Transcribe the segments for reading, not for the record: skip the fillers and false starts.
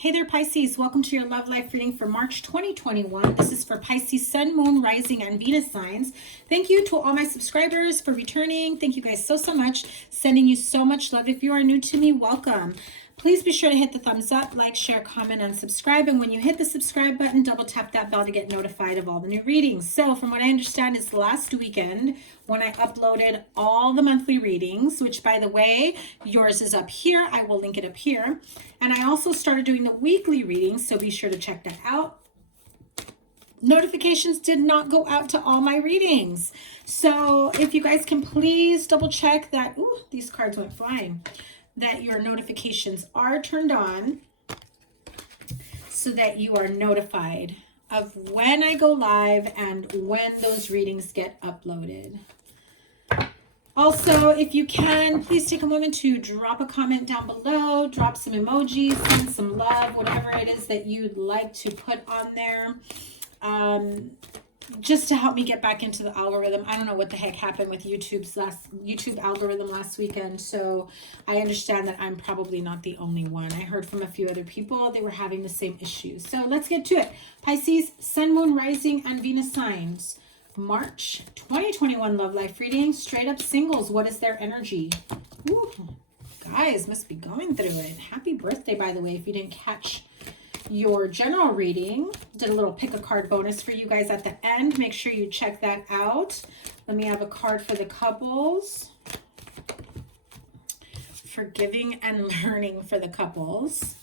Hey there, Pisces. Welcome to your love life reading for March 2021. This is for Pisces Sun, Moon, Rising, and Venus signs. Thank you to all my subscribers for returning. Thank you guys so much. Sending you so much love. If you are new to me, welcome. Please be sure to hit the thumbs up, like, share, comment, and subscribe. And when you hit the subscribe button, double tap that bell to get notified of all the new readings. So from what I understand is last weekend when I uploaded all the monthly readings, which by the way, yours is up here. I will link it up here. And I also started doing the weekly readings, so be sure to check that out. Notifications did not go out to all my readings. So if you guys can please double check that, ooh, these cards went flying, that your notifications are turned on so that you are notified of when I go live and when those readings get uploaded. Also, if you can, please take a moment to drop a comment down below, drop some emojis, send some love, whatever it is that you'd like to put on there. Just to help me get back into the algorithm. I don't know what the heck happened with YouTube algorithm last weekend, so I understand that I'm probably not the only one. I heard from a few other people, they were having the same issues. So let's get to it. Pisces, Sun, Moon, Rising, and Venus signs. March 2021 love life reading. Straight up singles. What is their energy? Ooh, guys must be going through it. Happy birthday, by the way, if you didn't catch your general reading. Did a little pick a card bonus for you guys at the end. Make sure you check that out. Let me have a card for the couples. Forgiving and learning for the couples.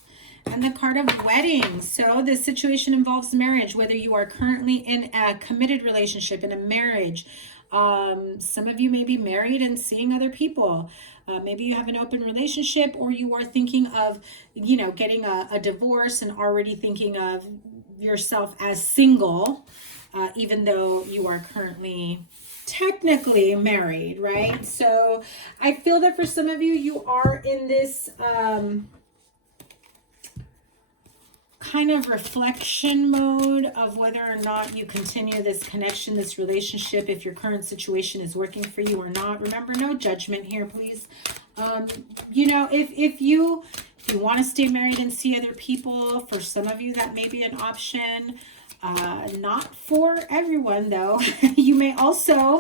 And the card of wedding. So this situation involves marriage, whether you are currently in a committed relationship, in a marriage. Some of you may be married and seeing other people. Maybe you have an open relationship, or you are thinking of, you know, getting a divorce and already thinking of yourself as single, even though you are currently technically married, right? So I feel that for some of you, you are in this kind of reflection mode of whether or not you continue this connection, this relationship, if your current situation is working for you or not. Remember, no judgment here, please. You know, if you want to stay married and see other people, for some of you that may be an option. Not for everyone though. You may also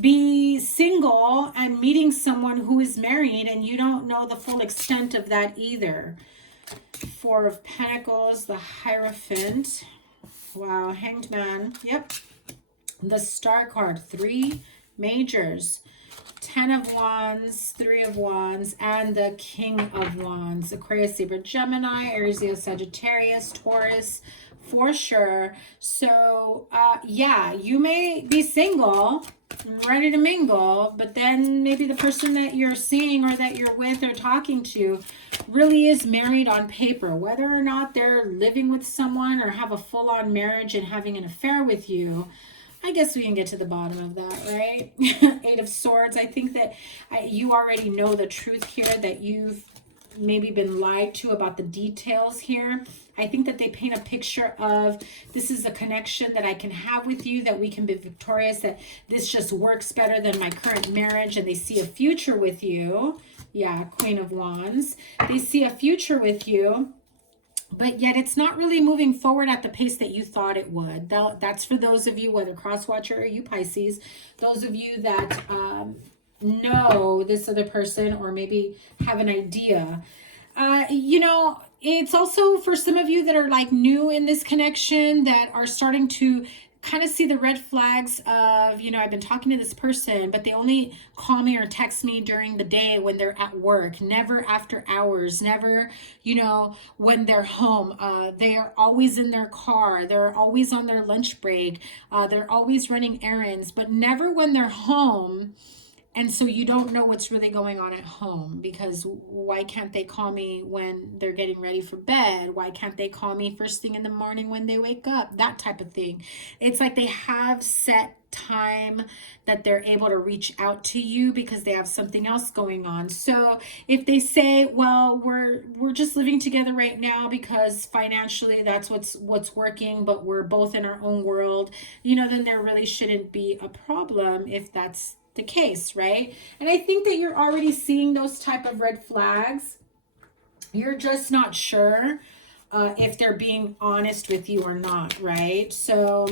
be single and meeting someone who is married and you don't know the full extent of that either. Four of Pentacles, the Hierophant. Wow, Hanged Man. Yep. The Star card, 3 majors. 10 of Wands, 3 of Wands, and the King of Wands. Aquarius, Libra, Gemini, Aries, Leo, Sagittarius, Taurus, for sure. So, yeah, you may be single, ready to mingle, but then maybe the person that you're seeing or that you're with or talking to really is married on paper. Whether or not they're living with someone or have a full-on marriage and having an affair with you, I guess we can get to the bottom of that, right? 8 of Swords. I think that you already know the truth here, that you've maybe been lied to about the details here. I think that they paint a picture of, this is a connection that I can have with you, that we can be victorious, that this just works better than my current marriage, and they see a future with you. Yeah, Queen of Wands. They see a future with you, but yet it's not really moving forward at the pace that you thought it would. That's for those of you, whether cross-watcher or you Pisces, those of you that know this other person or maybe have an idea. You know, it's also for some of you that are like new in this connection, that are starting to kind of see the red flags of, you know, I've been talking to this person, but they only call me or text me during the day when they're at work, never after hours, never, you know, when they're home. They're always in their car. They're always on their lunch break. They're always running errands, but never when they're home. And so you don't know what's really going on at home, because why can't they call me when they're getting ready for bed? Why can't they call me first thing in the morning when they wake up? That type of thing. It's like they have set time that they're able to reach out to you because they have something else going on. So if they say, well, we're just living together right now because financially that's what's working, but we're both in our own world, you know, then there really shouldn't be a problem if that's the case, right? And I think that you're already seeing those type of red flags. You're just not sure if they're being honest with you or not, right? So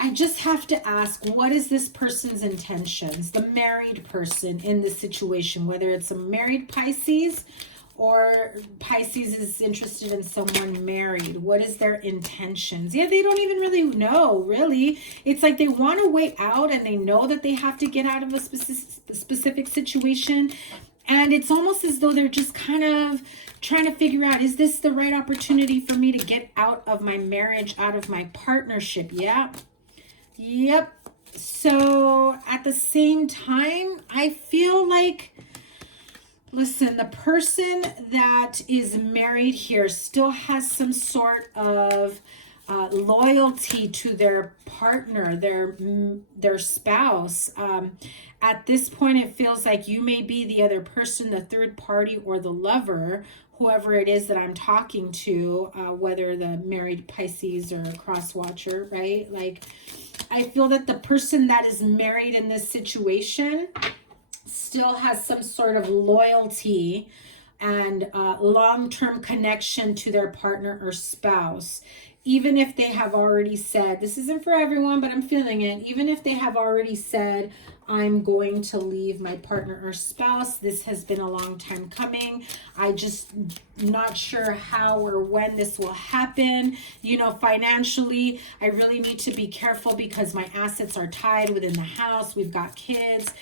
I just have to ask, what is this person's intentions? The married person in this situation, whether it's a married Pisces or Pisces is interested in someone married. What is their intentions? Yeah, they don't even really know, really. It's like they want a way out and they know that they have to get out of a specific situation. And it's almost as though they're just kind of trying to figure out, is this the right opportunity for me to get out of my marriage, out of my partnership? Yeah. Yep. So at the same time, I feel like, listen, the person that is married here still has some sort of loyalty to their partner, their spouse. At this point, it feels like you may be the other person, the third party or the lover, whoever it is that I'm talking to, whether the married Pisces or cross watcher, right? Like, I feel that the person that is married in this situation still has some sort of loyalty and long-term connection to their partner or spouse. Even if they have already said, this isn't for everyone, but I'm feeling it. Even if they have already said, I'm going to leave my partner or spouse. This has been a long time coming. I just not sure how or when this will happen. You know, financially, I really need to be careful because my assets are tied within the house. We've got kids.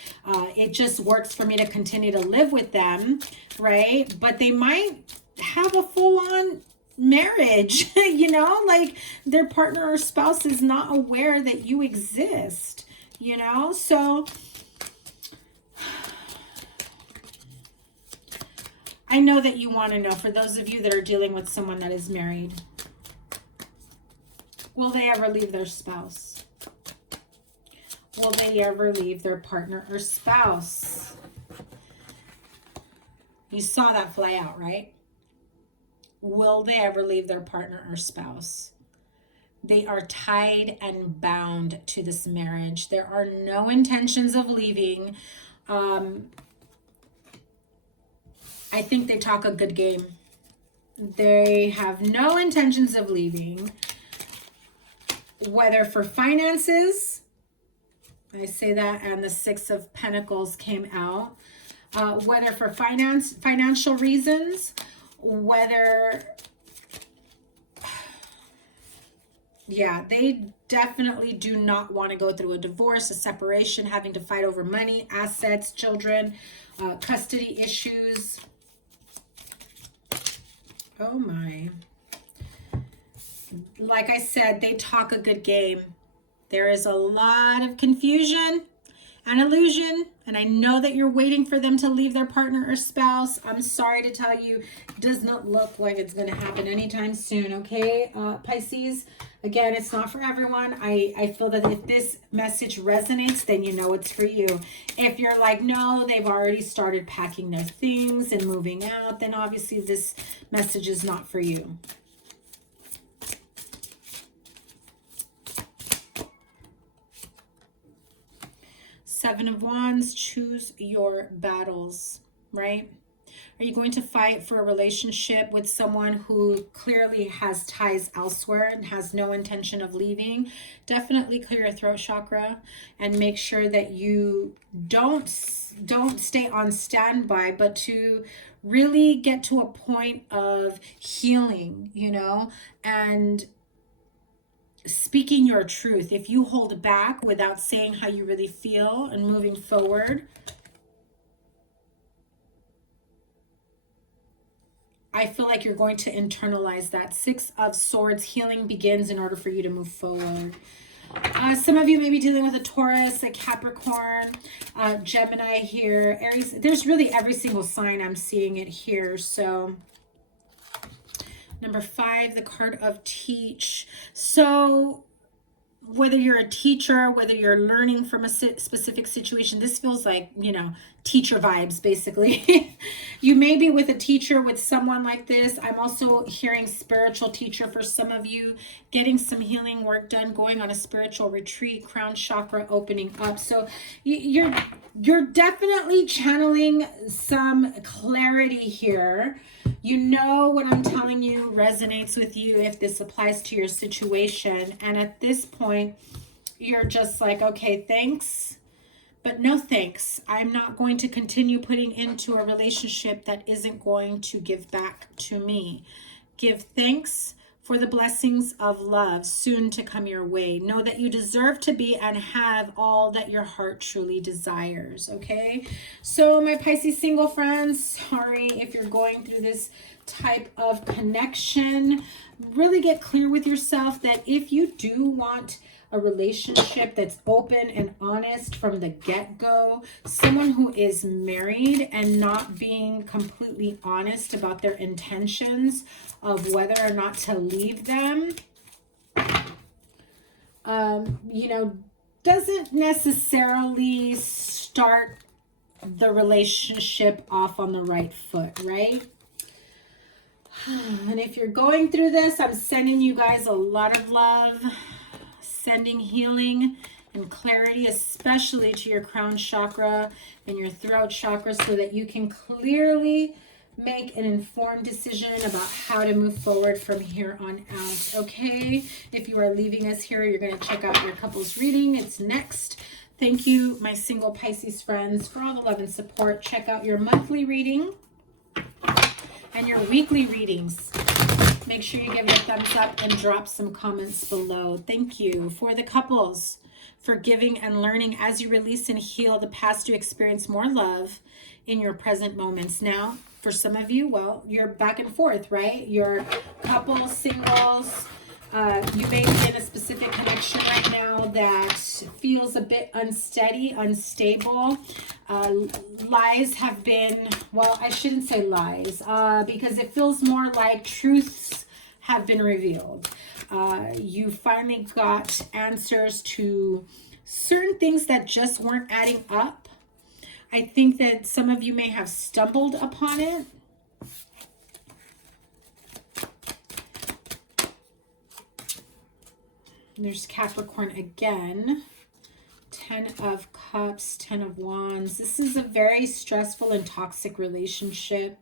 It just works for me to continue to live with them, right? But they might have a full-on marriage, you know, like their partner or spouse is not aware that you exist. You know, so I know that you want to know, for those of you that are dealing with someone that is married, will they ever leave their spouse? Will they ever leave their partner or spouse? You saw that fly out, right? Will they ever leave their partner or spouse? They are tied and bound to this marriage. There are no intentions of leaving. I think they talk a good game. They have no intentions of leaving. Whether for finances, I say that, and the Six of Pentacles came out. Whether for financial reasons, whether... Yeah, they definitely do not want to go through a divorce, a separation, having to fight over money, assets, children, custody issues. Oh my. Like I said, they talk a good game. There is a lot of confusion and illusion, and I know that you're waiting for them to leave their partner or spouse. I'm sorry to tell you, it does not look like it's going to happen anytime soon, okay, Pisces? Again, it's not for everyone. I feel that if this message resonates, then you know it's for you. If you're like, no, they've already started packing their things and moving out, then obviously this message is not for you. Seven of Wands, choose your battles, right? Are you going to fight for a relationship with someone who clearly has ties elsewhere and has no intention of leaving? Definitely clear your throat chakra and make sure that you don't stay on standby, but to really get to a point of healing, you know, and speaking your truth. If you hold back without saying how you really feel and moving forward, I feel like you're going to internalize that. Six of Swords, healing begins in order for you to move forward. Some of you may be dealing with a Taurus, a Capricorn, Gemini here, Aries. There's really every single sign I'm seeing it here. So number 5, the card of Teach. So whether you're a teacher, whether you're learning from a specific situation, this feels like, you know, teacher vibes, basically. You may be with a teacher, with someone like this. I'm also hearing spiritual teacher for some of you, getting some healing work done, going on a spiritual retreat, crown chakra opening up. So you're definitely channeling some clarity here. You know what I'm telling you resonates with you if this applies to your situation. And at this point, you're just like, okay, thanks, but no thanks. I'm not going to continue putting into a relationship that isn't going to give back to me. Give thanks for the blessings of love soon to come your way. Know that you deserve to be and have all that your heart truly desires, okay? So my Pisces single friends, sorry if you're going through this type of connection. Really get clear with yourself that if you do want a relationship that's open and honest from the get-go, someone who is married and not being completely honest about their intentions of whether or not to leave them, you know, doesn't necessarily start the relationship off on the right foot, right? And if you're going through this, I'm sending you guys a lot of love, sending healing and clarity, especially to your crown chakra and your throat chakra, so that you can clearly make an informed decision about how to move forward from here on out, okay? If you are leaving us here, you're going to check out your couples reading. It's next. Thank you, my single Pisces friends, for all the love and support. Check out your monthly reading and your weekly readings. Make sure you give it a thumbs up and drop some comments below. Thank you. For the couples, forgiving and learning as you release and heal the past to experience more love in your present moments. Now, for some of you, well, you're back and forth, right? You're couples, singles. You may be in a specific connection right now that feels a bit unsteady, unstable. Lies have been, well, I shouldn't say lies, because it feels more like truths have been revealed. You finally got answers to certain things that just weren't adding up. I think that some of you may have stumbled upon it. There's Capricorn again. 10 of Cups, 10 of Wands. This is a very stressful and toxic relationship.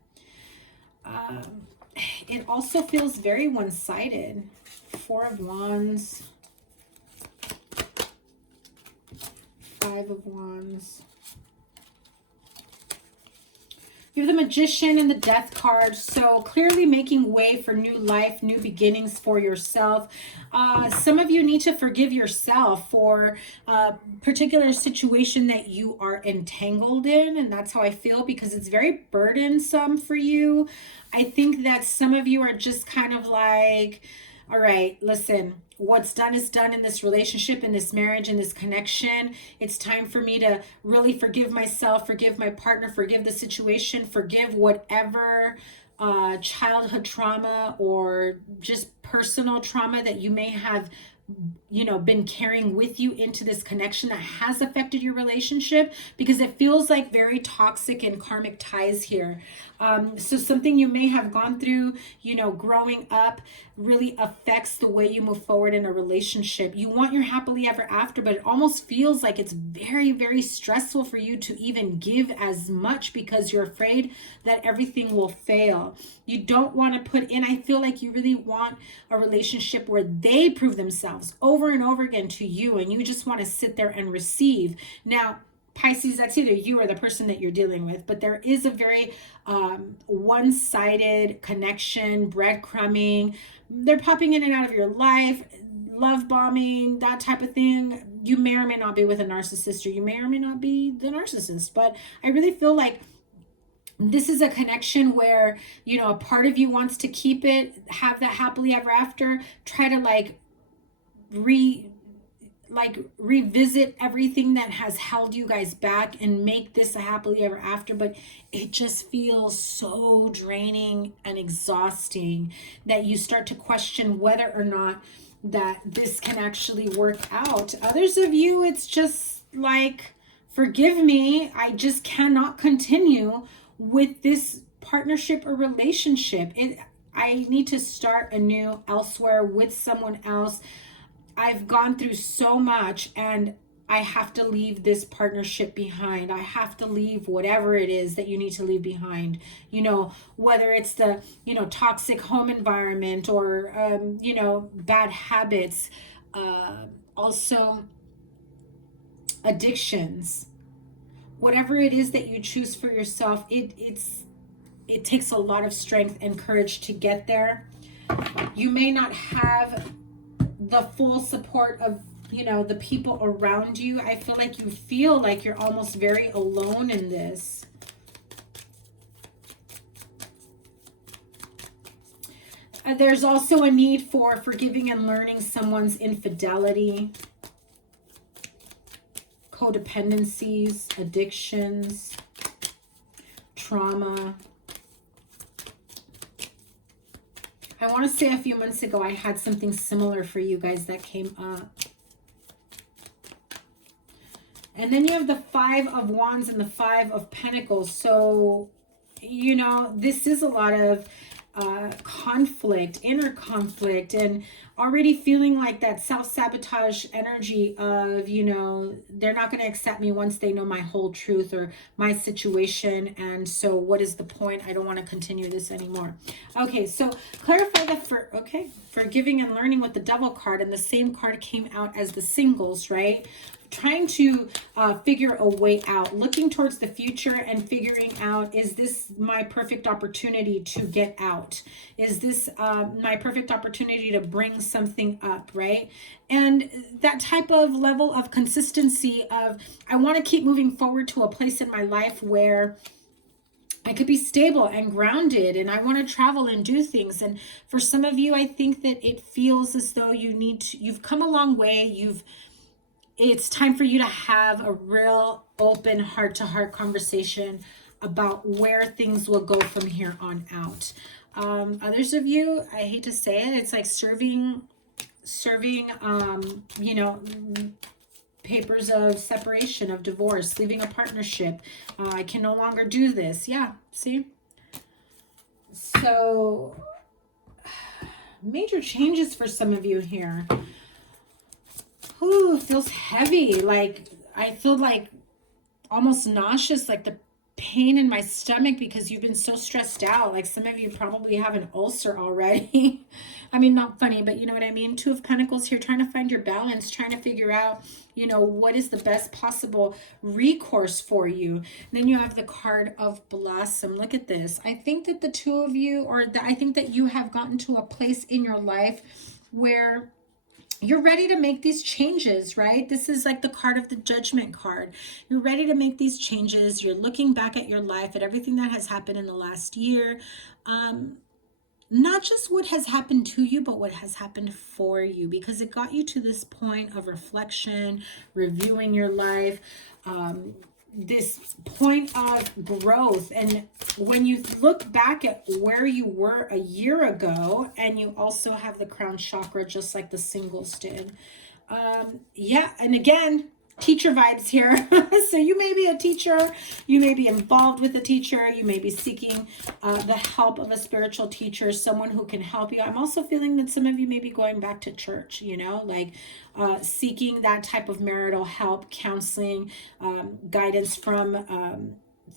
It also feels very one-sided. 4 of Wands. 5 of Wands. You have the Magician and the Death card. So clearly making way for new life, new beginnings for yourself. Some of you need to forgive yourself for a particular situation that you are entangled in. And that's how I feel, because it's very burdensome for you. I think that some of you are just kind of like, all right, listen, what's done is done in this relationship, in this marriage, in this connection. It's time for me to really forgive myself, forgive my partner, forgive the situation, forgive whatever childhood trauma or just personal trauma that you may have, you know, been carrying with you into this connection that has affected your relationship, because it feels like very toxic and karmic ties here. So something you may have gone through, you know, growing up really affects the way you move forward in a relationship. You want your happily ever after, but it almost feels like it's very, very stressful for you to even give as much because you're afraid that everything will fail. You don't want to put in, I feel like you really want a relationship where they prove themselves over and over again to you, and you just want to sit there and receive. Now, Pisces, that's either you or the person that you're dealing with, but there is a very one-sided connection, breadcrumbing. They're popping in and out of your life, love bombing, that type of thing. You may or may not be with a narcissist, or you may or may not be the narcissist, but I really feel like this is a connection where, you know, a part of you wants to keep it, have that happily ever after, try to like revisit everything that has held you guys back and make this a happily ever after, but it just feels so draining and exhausting that you start to question whether or not that this can actually work out. Others of you, it's just like, forgive me, I just cannot continue with this partnership or relationship. I need to start anew elsewhere with someone else. I've gone through so much and I have to leave this partnership behind. I have to leave whatever it is that you need to leave behind. You know, whether it's the, you know, toxic home environment or, you know, bad habits, also addictions, whatever it is that you choose for yourself, it takes a lot of strength and courage to get there. You may not have the full support of, you know, the people around you. I feel like you're almost very alone in this. There's also a need for forgiving and learning someone's infidelity, codependencies, addictions, trauma. I want to say a few months ago I had something similar for you guys that came up. And then you have the Five of Wands and the Five of Pentacles. So, you know, this is a lot of conflict, inner conflict, and already feeling like that self-sabotage energy of, you know, they're not going to accept me once they know my whole truth or my situation. And so what is the point? I don't want to continue this anymore. Okay, so clarify the forgiving and learning with the Devil card, and the same card came out as the Singles, right? Trying to figure a way out, looking towards the future and figuring out, is this my perfect opportunity to get out? Is this my perfect opportunity to bring something up, right? And that type of level of consistency of, I want to keep moving forward to a place in my life where I could be stable and grounded, and I want to travel and do things. And for some of you, I think that it feels as though you've come a long way. It's time for you to have a real open heart-to-heart conversation about where things will go from here on out. Others of you, I hate to say it, it's like serving, you know, papers of separation, of divorce, leaving a partnership. I can no longer do this. Yeah, see? So, major changes for some of you here. Ooh, feels heavy. Like, I feel like almost nauseous, like the pain in my stomach because you've been so stressed out. Like some of you probably have an ulcer already. I mean, not funny, but you know what I mean? Two of Pentacles here, trying to find your balance, trying to figure out, you know, what is the best possible recourse for you. And then you have the card of Blossom. Look at this. I think that the two of you, I think that you have gotten to a place in your life where you're ready to make these changes, right? This is like the card of the Judgment card. You're ready to make these changes. You're looking back at your life, at everything that has happened in the last year. Not just what has happened to you, but what has happened for you, because it got you to this point of reflection, reviewing your life, this point of growth. And when you look back at where you were a year ago, and you also have the crown chakra, just like the Singles did. Yeah, and again, teacher vibes here. So you may be a teacher, you may be involved with a teacher, you may be seeking the help of a spiritual teacher, someone who can help you. I'm also feeling that some of you may be going back to church, you know, like seeking that type of marital help, counseling, guidance from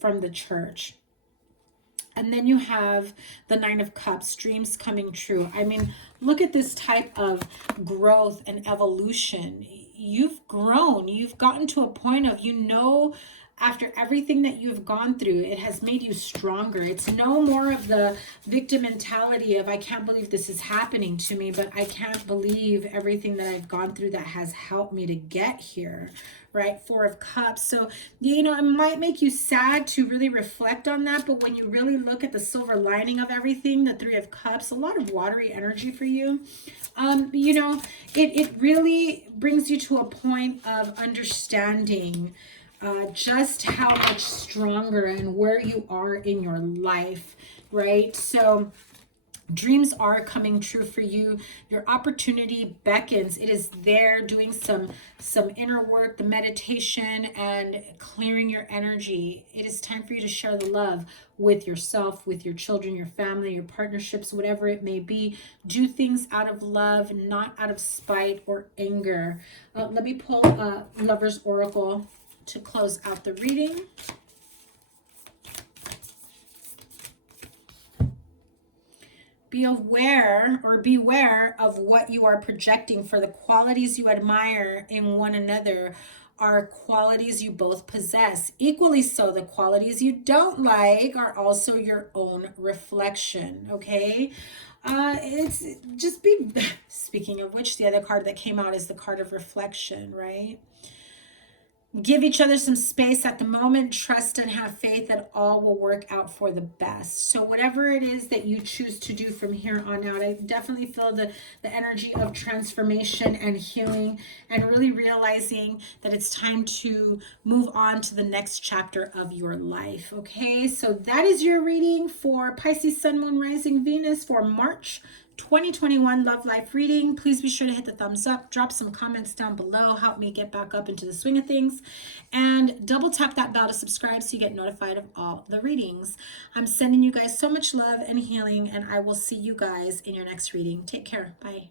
the church. And then you have the Nine of Cups, dreams coming true. I mean, look at this type of growth and evolution. You've grown. You've gotten to a point of, you know, after everything that you've gone through, it has made you stronger. It's no more of the victim mentality of, I can't believe this is happening to me, but I can't believe everything that I've gone through that has helped me to get here, right? Four of Cups. So, you know, it might make you sad to really reflect on that, but when you really look at the silver lining of everything, the Three of Cups, a lot of watery energy for you. You know, it really brings you to a point of understanding just how much stronger and where you are in your life, right? So Dreams are coming true for you. Your opportunity beckons. It is there, doing some inner work, the meditation, and clearing your energy. It is time for you to share the love with yourself, with your children, your family, your partnerships, whatever it may be. Do things out of love, not out of spite or anger. Let me pull Lover's Oracle to close out the reading. Be aware or beware of what you are projecting, for the qualities you admire in one another are qualities you both possess. Equally so, the qualities you don't like are also your own reflection, okay? It's just be, speaking of which, the other card that came out is the card of reflection, right? Give each other some space at the moment. Trust and have faith that all will work out for the best. So whatever it is that you choose to do from here on out, I definitely feel the energy of transformation and healing, and really realizing that it's time to move on to the next chapter of your life. Okay, so that is your reading for Pisces Sun, Moon, Rising, Venus for March 2021 love life reading. Please be sure to hit the thumbs up, drop some comments down below, help me get back up into the swing of things, and double tap that bell to subscribe so you get notified of all the readings. I'm sending you guys so much love and healing, and I will see you guys in your next reading. Take care. Bye.